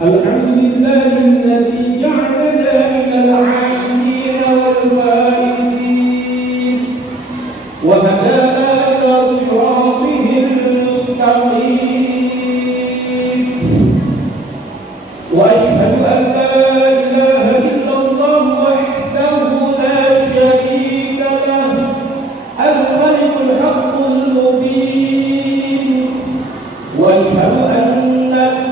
الحمد لله الذي جعلنا من العائدين والفائزين وهدانا إلى صراطه المستقيم وأشهد أن لا إله إلا الله وحده لا شريك له الملك الحق المبين وأشهد أن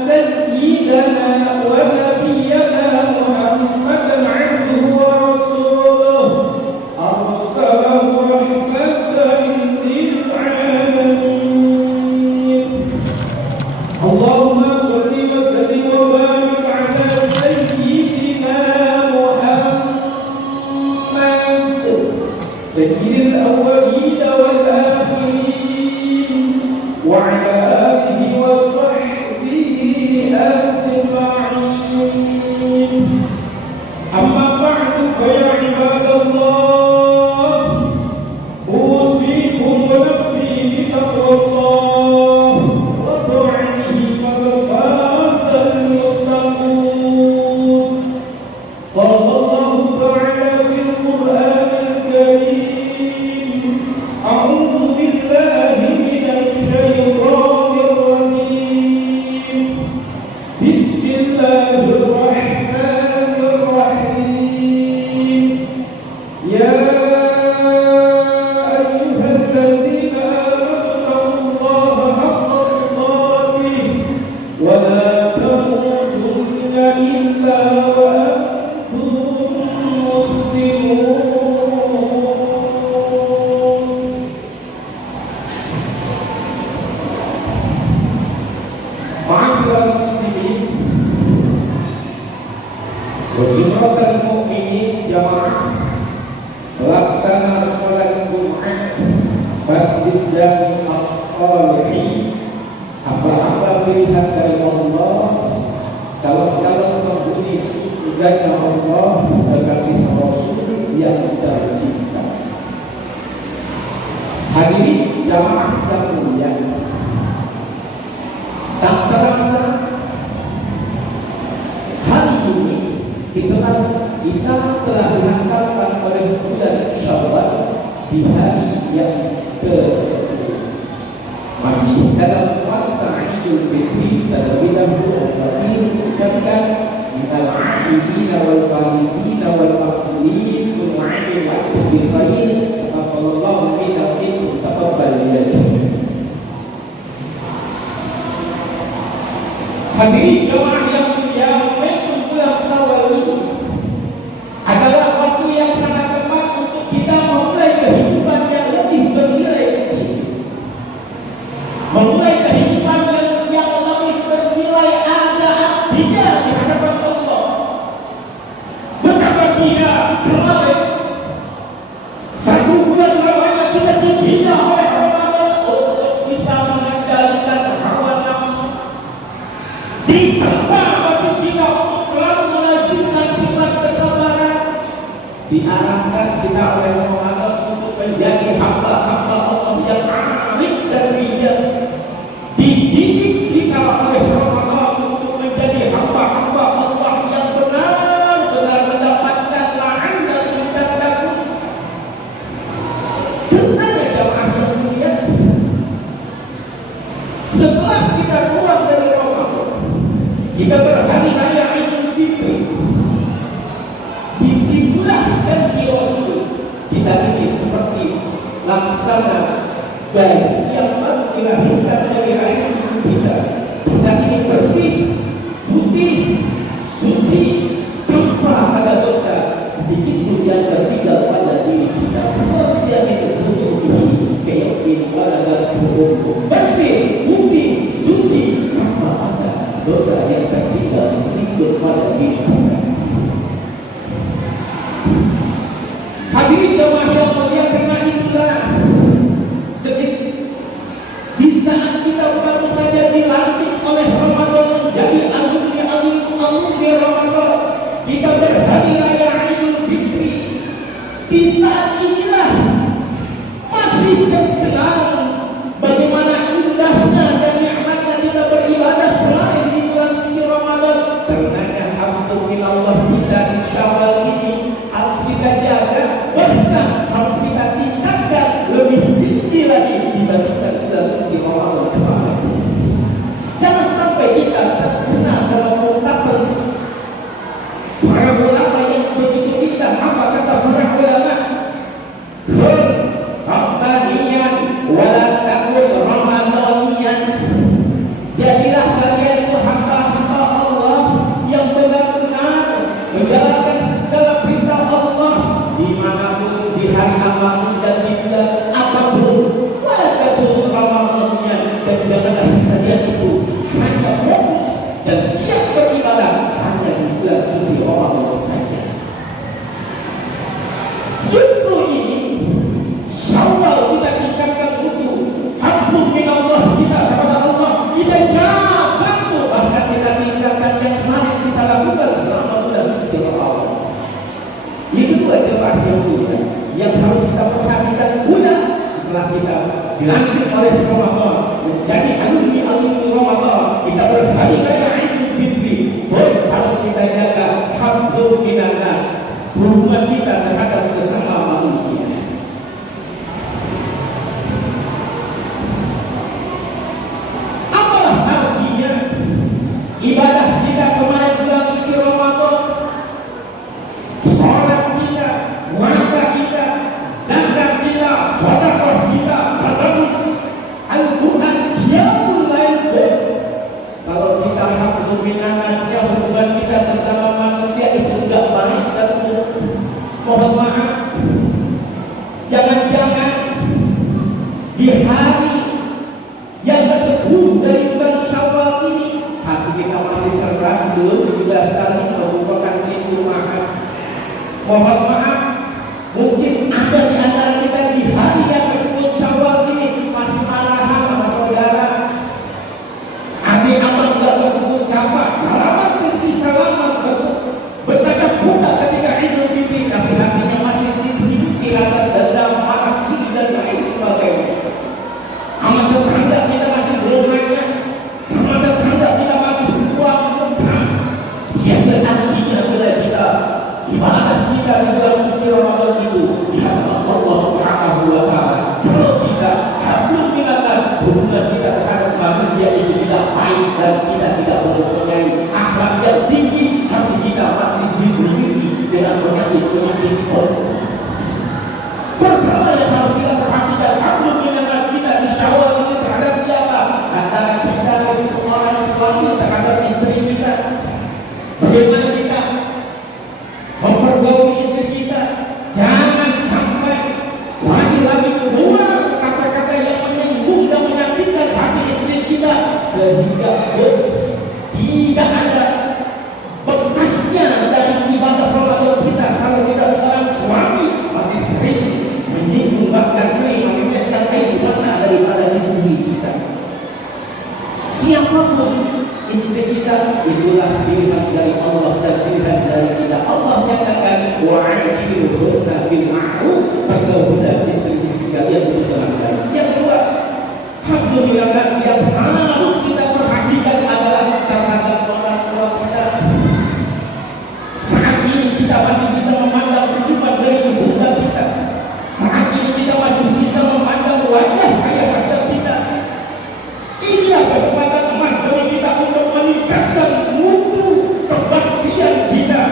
سيدنا ونبينا محمدا عبده ورسوله أرسله رحمة للعالمين اللهم صل وسلم وبارك على سيدنا محمد سيد الأولين والآخرين وعلى آله وصحبه أجمعين أما بعد فيا عباد الله أوصيكم ونفسي بتقوى الله وطاعته فقد فاز المتقون قال الله تعالى في القرآن الكريم أعوذ بالله من الشيطان الرجيم بسم الله الرحمن الرحيم يا أيها الذين آمنوا الله حق تقاته ولا تموتن إلا وأنتم مسلمون معاشر المسلمين وزمرة المؤمنين جماعة pelaksana sholat Jumat Masjid Jami As-Salihin hamba-hamba pilihan dari Allah calon-calon penghuni surganya Allah berkasih Rasul yang kita cinta. Hadirin jamaah yang mulia, tak terasa hari ini kita telah dihantarkan oleh bulan Syawal di hari yang ke-10. Masih dalam puasa Idul Fitri terlebih dahulu al-Fitr ucapkan minal 'aidin wal faisin wal maqbulin kullu 'amin wa bi khair taqabbalallahu minna wa minkum taqabbal ya. Hadirin jemaah yang mulia, momentum bulan Syawal ini adalah waktu yang sangat tepat untuk kita memulai kehidupan yang lebih bernilai di sini. Memulai kehidupan yang lebih bernilai ada artinya di hadapan Allah. Betapa dia kemarin satu bulan Ramadan kita dibina oleh Ramadan untuk bisa mengendalikan hawa nafsu. Diterpa bagi kita untuk selalu melazimkan sifat kesabaran. Diarahkan kita oleh Ramadan untuk menjadi hamba-hamba Allah yang arif dan bijak. Dididik kita oleh Ramadan untuk menjadi hamba-hamba Allah yang benar-benar mendapatkan la'an dan takut. Kenapa jamaah yang mulia? Setelah kita keluar dari Ramadan, kita berhari raya Idul Fitri. Disitulah ganti Rasul kita ini seperti laksana bayi yang baru dilahirkan dari rahim kita. Kita ini bersih, putih, suci, tanpa ada dosa sedikit pun yang tertinggal pada diri kita. Seperti yang ditutup ini keyakinan pada dan bersih, putih, suci, tanpa ada dosa yang tertinggal sedikit pada diri kita. Hadirin jemaah yang mulia, karena itulah di saat kita baru saja dilantik oleh Ramadan menjadi alumni Ramadan, kita berhari raya Idul Fitri. Di saat inilah masih terkenal bagaimana indahnya dan nikmatnya kita beribadah kemarin di bulan suci Ramadan. dua tempat yang mulia yang harus kita perhatikan pula setelah kita dilantik oleh Ramadan menjadi alumni Ramadan. Kita berhari raya Idul Fitri, harus kita jaga hablum minan nas, hubungan kita terhadap sesama manusia. Apalah artinya ibadah kita kemarin bulan suci Ramadan? Salat kita, puasa kita, zakat kita, sedekah kita, tadarus Al-Quran, qiyamul lail. Kalau kita hablum minan nasnya, hubungan kita sesama manusia itu enggak baik, dan mohon maaf, jangan-jangan di hari yang ke-10 dari bulan Syawal ini hati kita masih keras, belum juga saling merupakan pintu maaf. Mohon maaf, mungkin ada di antara kita di hari yang ke-10 Syawal ini masih marahan sama saudara. Adik abang gak tersebut sapa, salaman versi salaman, bertatap muka ketika Idul Fitri, tapi hatinya masih diselimuti rasa dendam, marah, iri dan lain sebagainya. Sama tetangga kita masih belum nanya, sama tetangga kita masih buang muka. Yang artinya bila kita ibadah kita di bulan suci Ramadan itu di hadapan Allah Subhanahu wa Ta'ala, kalau kita hablum minan nas, hubungan kita terhadap manusia itu tidak baik dan kita tidak mempunyai akhlak yang tinggi, hati kita masih diselimuti dengan penyakit-penyakit kotor. Pertama yang harus kita perhatikan, hablum minan nas kita di Syawal ini terhadap siapa? Antara kita seorang suami terhadap istri kita. Bagaimana kita mempergauli istri kita? Jangan sampai lagi-lagi keluar kata-kata yang menyinggung dan menyakitkan hati istri kita, sehingga tidak ada bekasnya dari ibadah Ramadan kita. Kalau kita seorang suami masih sering menyinggung, bahkan sering meneteskan air mata daripada istri kita. Siapapun istri kita, itulah pilihan dari Allah dan pilihan dari kita. Allah nyatakan wa'ashiruhunna bil ma'ruf, pergaulan istri-istri kalian itu dengan baik. Yang kedua, hablum minan nas yang harus kita perhatikan adalah terhadap orang tua kita. Saat ini kita masih bisa memandang senyuman dari ibunda kita. Saat ini kita masih bisa memandang wajah ayah anda kita. Inilah kesempatan emas bagi kita untuk meningkatkan mutu kebaktian kita,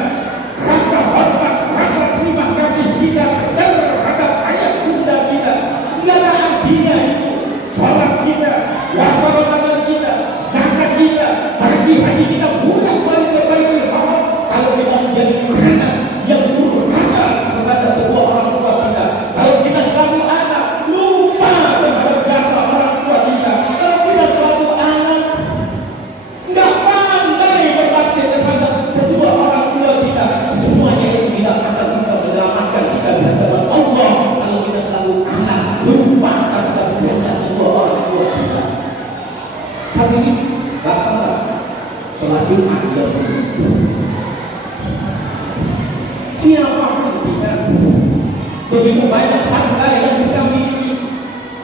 rasa hormat, rasa terima kasih kita terhadap ayah bunda kita. Tidak ada artinya itu salat kita, puasa Ramadan kita, zakat kita, haji kita, bukan balik ke Baitul Haram kalau kita menjadi anak yang durhaka kepada kedua orang tua kita. Kalau kita selalu anak lupa terhadap jasa orang tua kita. Kalau kita selalu anak nggak pandai berbakti terhadap kedua orang tua kita, semuanya itu tidak akan bisa menyelamatkan kita di hadapan Allah. Kalau kita selalu anak lupa terhadap jasa kedua orang tua kita. Hadirin, laksanakan sholat Jumat yang siapapun kita, begitu banyak harta yang kita miliki,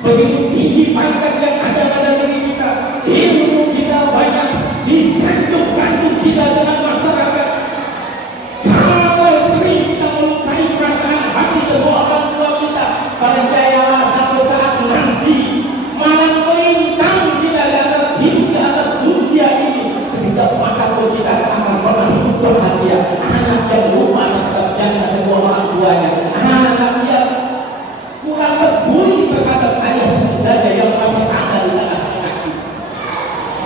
begitu tinggi pangkat yang ada pada diri kita, ilmu kita banyak, disanjung-sanjung kita dengan masyarakat. Kalau sering kita melukai perasaan hati kedua orang tua kita, percayalah satu saat nanti malam melintang kita datang hingga atas dunia ini, sehingga mata kita akan pernah hidup bahagia. Anak yang lupa terhadap jasa kedua orang tuanya, anak yang kurang peduli terhadap ayah bundanya yang masih ada di tanah kaki.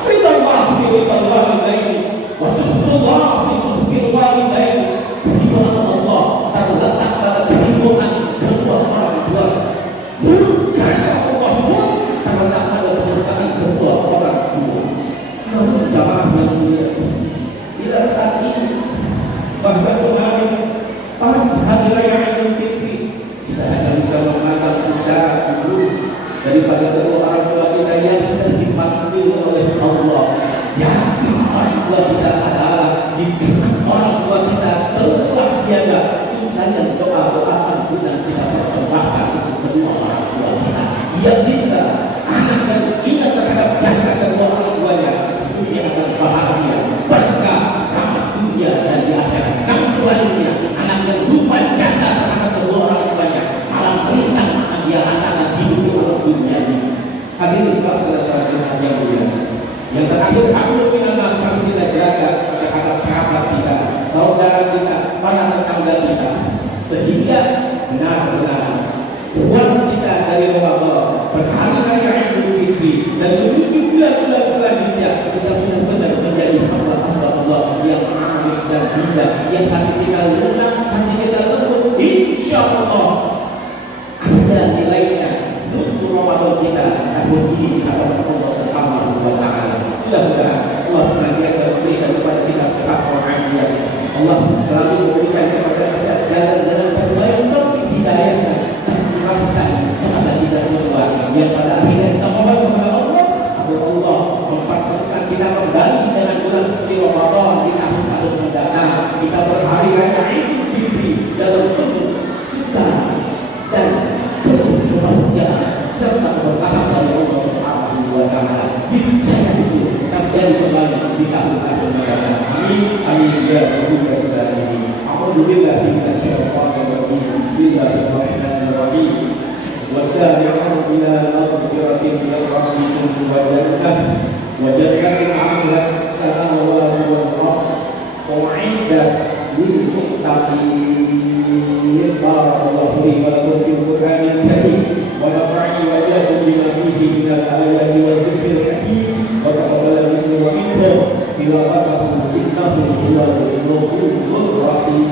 Ridallah bi ridallah walidaini wa suhbullah bi suhbil walidaini. Ridwan Allah terletak pada kehidupan kedua orang tua. Murkanya Allah pun terletak pada kehidupan kedua orang tua. Namun jamaah yang mulia, bila saat ini bahkan kemarin pas hari raya Idul Fitri, kita hanya bisa menganggap isyarat dulu daripada kedua orang tua kita yang sudah dipanggil oleh Allah. Jasa orang tua kita adalah di sana orang tua kita telah tiada. Itu saja doa doa-doa ampunan kita persembahkan untuk kedua orang tua kita. Yang kita anak yang ingat terhadap jasa kedua orang tuanya, dunia akan bahagia, berkah sama dunia dan di akhirat. Namun selanjutnya, anak yang lupa jasa terhadap kedua orang tuanya, malah perintah akan dia rasakan hidup di alam dunia ini. Hadirin saudara-saudara yang mulia. Yang terakhir, aku minallah selalu kita jaga terhadap sahabat kita, saudara kita, para tetangga kita, sehingga benar-benar uang kita dari Allah berhari raya Idul Fitri dan menuju bulan-bulan selanjutnya kita benar-benar menjadi hamba-hamba Allah yang arif dan bijak, yang hati kita lunak, hati kita lembut. Insya Allah ada nilainya untuk Ramadan kita tahun ini di hadapan Allah Subhanahu wa Ta'ala. Mudah-mudahan Allah senantiasa memberikan kepada kita sehat walafiat. Allah selalu memberikan kepada kita jalan-jalan terbaik untuk hidayahnya dan curahkan kepada kita semua, yang pada akhirnya kita mohon kepada Allah agar Allah mempertemukan kita kembali dengan bulan suci Ramadan di tahun mendatang. Kita berhari raya Idul Fitri dalam penuh suka dan penuh kebahagiaan serta keberkahan dari Allah Subhanahu wa Ta'ala. Niscaya itu terjadi kembali di tahun-tahun mendatang. Amin amin ya rabbal alamin. A'udzu billahi minasyaitonir rajim. Bismillahirrahmanirrahim. Wasari'u ila maghfiratin min rabbikum wa jannah wa jannatin 'arduha as-samawati wal ardh u'iddat lil muttaqin. Barakallahu li wa lakum fil Qur'anil karim wa nafa'ani wa iyyakum bima fihi minal ayati wa dzikril hakim wa taqabbal minni wa minkum tilawatahu innahu huwal ghafurur rahim.